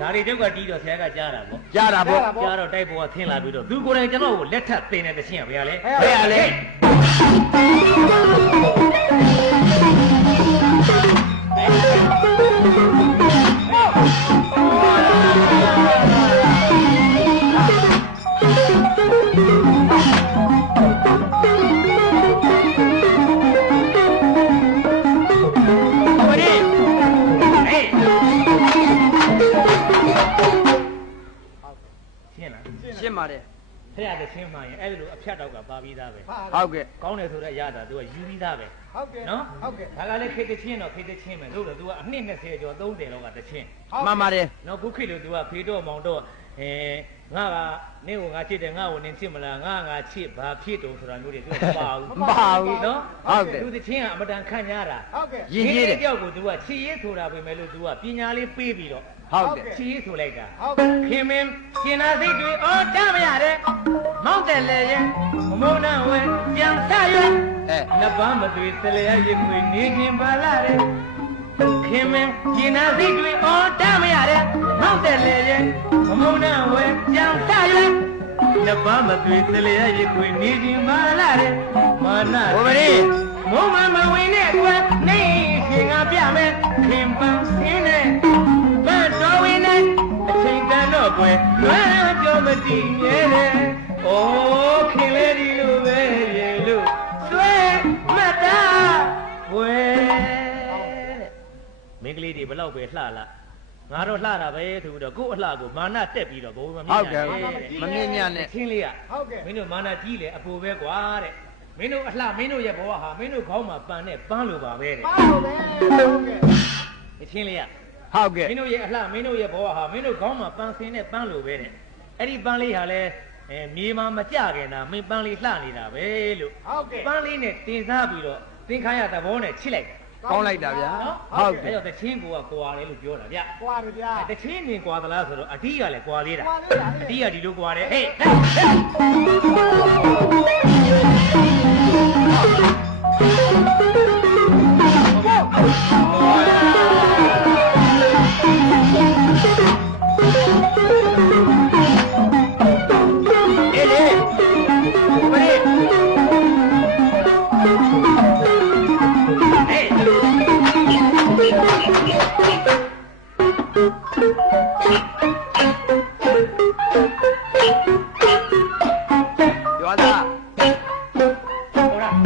ဒါတွေတော့ကတီးတော့ဆရာကကြားတာပေါ့ကြားတော့တိုက်ပေါ်ကဆင်းလာပြီးတော့သူကိုယ်တိုင်ကျွန်တော်ကိုလက်ထပ်တင်တဲ့တခြင်းကဘယ်ရလဲဘယ်ရလဲရှင်းပါတယ်ဆရာတချင်းမှရင်အဲ့လိုအဖြတ်တော့ကပါပြီးသားပဲဟုတ်ကဲ့ကောင်းတယ်ဆိုတော့ရတာ तू ကယူပြီးသားပဲဟုတ်ကဲ့နော်ဟုတ်ကဲ့ဒါကလည်းခေတ္တချင်းတော့ခေတ္တချင်းပဲလို့တော့ तू ကအနှစ်20ကျော်30လောက်ကတချင်းမှန်ပါတယ်နော်ခုခေတ်လို့ तू ကဖေတော့မောင်တော့ငါကနင်းကိုငါချစ်တယ်ငါ့ကိုနင်းချစ်မလားငါချစ်ဘာဖြစ်တုံဆိုတာမျိုးတွေ तू မပါဘူးမပါဘူးနော်ဟုတ်ကဲ့ तू တချင်းကအမတန်ခန့်ညားတာဟုတ်ကဲ့ရင်းကြီးတယ်တယောက်ကို तू ကချစ်ရေးဆိုတာပဲမဲ့လို့ तू ကပညာလေးပေးပြီးတော့ဟုတ်ကဲ့ချီးဆိုလိုက်တာဟုတ်ကဲ့ခင်မင်းရှင်နာစိတ်တွေအော်တမ်းမရတယ်မောက်တယ်လေရဲ့မမုန်းနဲ့ဝဲပြန်ဆရွယ်နှစ်ပန်းမသွေတလျက်ရခွေနေခင်ပါလာတယ်ခင်မင်းရှင်နာစိတ်တွေအော်တမ်းမရတယ်မောက်တယ်လေရဲ့မမုန်းနဲ့ဝဲပြန်ဆရွယ်နှစ်ပန်းမသွေတလျက်ရခွေနေခင်ပါလာတယ်မာနဘုမရီမုံမဝင်နဲ့ကွယ်နေရှင်ကပြမယ်ခင်ပန်းစင်းနဲ့တော်ဝင်နဲ့အချိန်တန်တော့ကွယ်လွမ်းကြောမတည်မြဲတယ်။အိုးခင်လေးဒီလိုပဲရေလို့ဆွဲမှတ်တာဝဲမင်းကလေးတွေဘလောက်ပဲလှလာငါတော့လှတာပဲဆိုပြီးတော့ကို့အလှကိုမာနတက်ပြီးတော့ဘုံမမြင်နဲ့မမြင်ညနဲ့ချင်းလေးကမင်းတို့မာနကြီးလေအပူပဲကွာတဲ့မင်းတို့အလှမင်းတို့ရဲ့ဘဝဟာမင်းတို့ခေါင်းမှာပန်နဲ့ပန်းလိုပါပဲတဲ့ပန်းလိုပဲဟုတ်ကဲ့ချင်းလေးကဟုတ်ကဲ့မင်းတို့ရဲ့အလှမင်းတို့ရဲ့ဘဝဟာမင်းတို့ခေါင်းမှာပန်းစင်နဲ့ပန်းလိုပဲတဲ့အဲ့ဒီပန်းလေးဟာလဲမြေမှာမကြခင်တာမင်းပန်းလေးလှနေတာပဲလို့ဟုတ်ကဲ့ပန်းလေးနဲ့တင်စားပြီးတော့သင်္ခါရသဘောနဲ့ချစ်လိုက်ကောင်းလိုက်တာဗျာဟုတ်ကဲ့အဲ့တော့တချင်းကိုကကွာတယ်လို့ပြောတာဗျကွာတယ်ဗျာတချင်းနေကွာသလားဆိုတော့အတိကလည်းကွာလေးတာအတိကဒီလိုကွာတယ်ဟေးပြောတာဟုတ်လား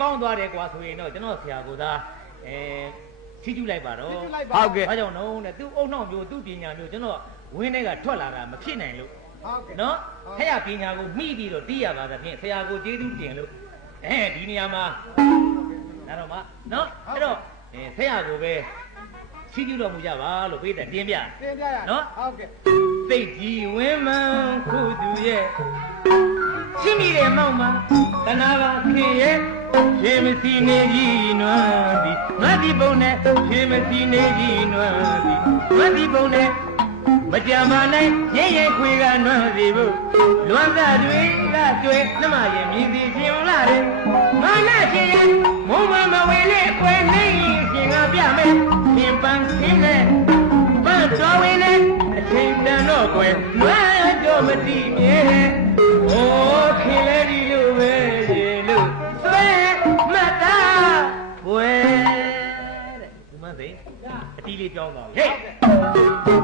ကောင်းသွားတယ်ကွာဆိုရင်တော့ကျွန်တော်ဆရာကသာချီးကျူးလိုက်ပါတော့ဟုတ်ကဲ့ဘာကြောင့်လဲတဲ့သူ့အုံနောက်မျိုးသူ့ပညာမျိုးကျွန်တော်ဝင်းထဲကထွက်လာတာမဖြစ်နိုင်လို့ဟုတ်ကဲ့နော်ဆရာပညာကိုမိပြီးတော့တီးရပါသဖြင့်ဆရာကိုကျေးဇူးတင်လို့ဒီနေရာမှာဒါတော့မှနော်အဲ့တော့ဆရာကိုပဲချီးကျူးတော်မူကြပါလို့ပြေးတယ်တင်ပြရနော်ဟုတ်ကဲ့သိကြီးဝင်းမှန်ခုသူရဲ့ရှင်းမိတယ်မောက်မှာတနာပါခင်ရဲ့ရေမစီနေကြီးနွမ်းသည်ငါဒီပုံနဲ့ရေမစီနေကြီးနွမ်းသည်ငါဒီပုံနဲ့မကြမ်းပါနိုင်ရဲခွေကနွမ်းစီဖို့လွမ်းသားတွေကတွေ့နှမရဲ့မြည်စီရှင်လာတယ်မာနရှင်ရဲ့မုံမဝင်နဲ့ခွေနေရှင်ကပြမယ်ရှင်ပန်းစင်းနဲ့ဘတ်တော်ဝင်နဲ့အချိန်တန်တော့ကွယ်လွမ်းကြောမတည်မြဲโอ้ခင်လေးဒီလိုပဲရေလို့ဆွဲမှတ်တာဘွယ်တဲ့ဒီမသိအတီးလေးပြောင်းသွားပြီဟေး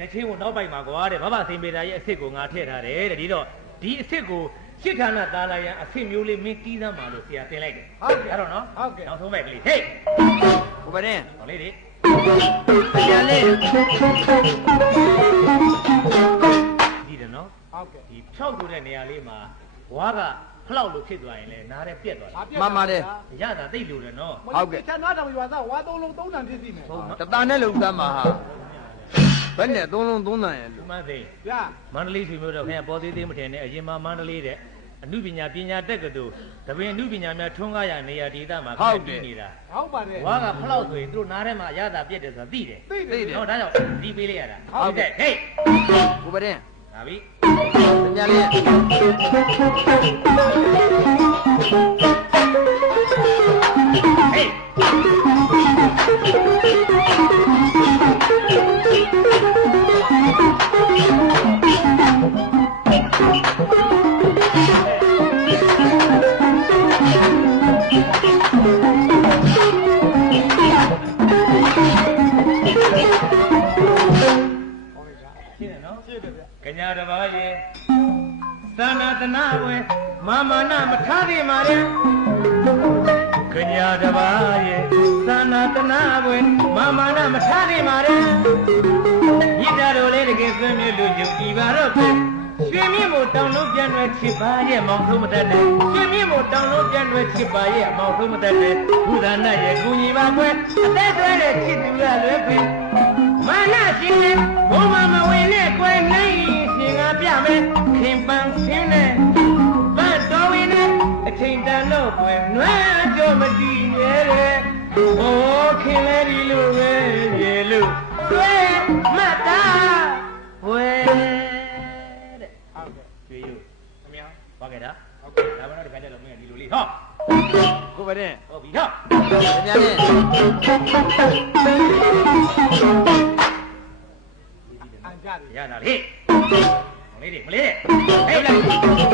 တချင်းကိုနောက်ပိုက်မှာကွာတဲ့ဘဘစိန်ပေတာရဲ့အစ်စ်ကိုငါထည့်ထားတယ်တဲ့ဒီတော့ဒီအစ်စ်ကိုရှစ်ဌာနသားလိုက်ရန်အစ်စ်မျိုးလေးမင်းတီးသမ်းပါလို့ဆရာတင်လိုက်တယ်ဟုတ်ကဲ့အဲ့တော့နော်ဟုတ်ကဲ့နောက်ဆုံးပဲကလေးဟေးကိုပရင် ဟောလေးတွေပြန်လေးဒီတယ်နော်ဟုတ်ကဲ့ဒီဖြောက်ဆိုတဲ့နေရာလေးမှာဝါကဖလောက်လို့ဖြစ်သွားရင်လည်းနားထဲပြက်သွားတယ်မှန်ပါတယ်ရတာသိလို့တယ်နော်ဟုတ်ကဲ့ချမ်းသာတော်ရွာသားဝါသုံးလုံးသုံးတန်ဖြစ်စီမယ်တတန်နဲ့လုံသားမှာဟာဘယ်နဲ့သုံးလုံးသုံးတန်ရဲ့လူမသိဗျာမန္တလေးဆွေမျိုးတော့ခင်ဗျာပေါ်သေးသေးမထင်နဲ့အရင်မှမန္တလေးတဲ့အနုပညာပညာတက်ကတူတပင်အနုပညာများထွန်းကားရနေရာဒေသမှာဟုတ်တယ်နေတာဟုတ်ပါတယ်ဝါကဖလောက်ဆိုရင်သူတို့နားထဲမှာအရသာပြက်တယ်ဆိုတာသိတယ်သိတယ်ဟောဒါကြောင့်ဒီပေးလိုက်ရတာဟုတ်ကဲ့ဟေးကိုပရင်လာပြီပြန်လေးဟေးကညာတပါးရဲ့သန္နာတနာဝဲမာမနာမထားသေးပါနဲ့ကညာတပါးရဲ့သန္နာတနာဝဲမာမနာမထားသေးပါနဲ့ညစ်တာတို့လေးတကယ်ဆွေးမြေလူကျုပ်ဤပါတော့ပဲရွှေမြင့်မို့တောင်လုံးပြန်ွယ်ချစ်ပါရဲ့မောင်ဆုံးမတတ်နဲ့ရွှေမြင့်မို့တောင်လုံးပြန်ွယ်ချစ်ပါရဲ့မောင်ဆုံးမတတ်နဲ့ဘုရားနာရဲ့ကိုညီပါကွယ်အသက်သွဲတဲ့ချစ်သူရလွယ်ပင်မာနရှင်နဲ့ဘုံမဝင်နဲ့ကွယ်နိုင်ရှင်ကပြမယ်ခင်ပန်းဆင်းနဲ့ဗတ်တော်ဝင်နဲ့အချိန်တန်တော့ကွယ်နွမ်းကြောမတည်ရဲ့တဲ့ဟိုခင်လဲဒီလိုပဲရေလို့တွဲမှတ်တာဝဲတဲ့ဟုတ်ကဲ့ကျွေးယူအမြောင်းဘာခဲ့တာဟုတ်ကဲ့ဒါမှတော့ဒီခါကျတော့မင်းဒီလိုလေးဟောကိုပရင်ဟုတ်ပြီဟောပြန်လေးရတာလေမလေးတွေမလေးတွေဟေးလိုက်